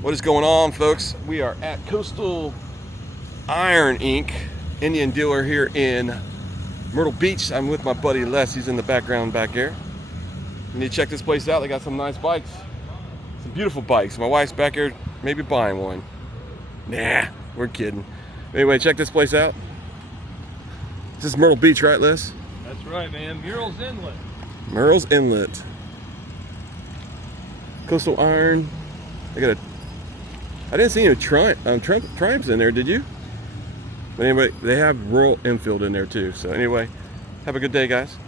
What is going on, folks? We are at Coastal Iron Inc., Indian dealer here in Myrtle Beach. I'm with my buddy Les. He's in the background back there. You need to check this place out. They got some nice bikes, some beautiful bikes. My wife's back here maybe buying one. Nah, we're kidding. Anyway, check this place out. This is Myrtle Beach, right, Les? That's right, man. Myrtle's Inlet. Myrtle's Inlet. Coastal Iron. I didn't see any Triumphs in there, did you? But anyway, they have Royal Enfield in there too. So anyway, have a good day, guys.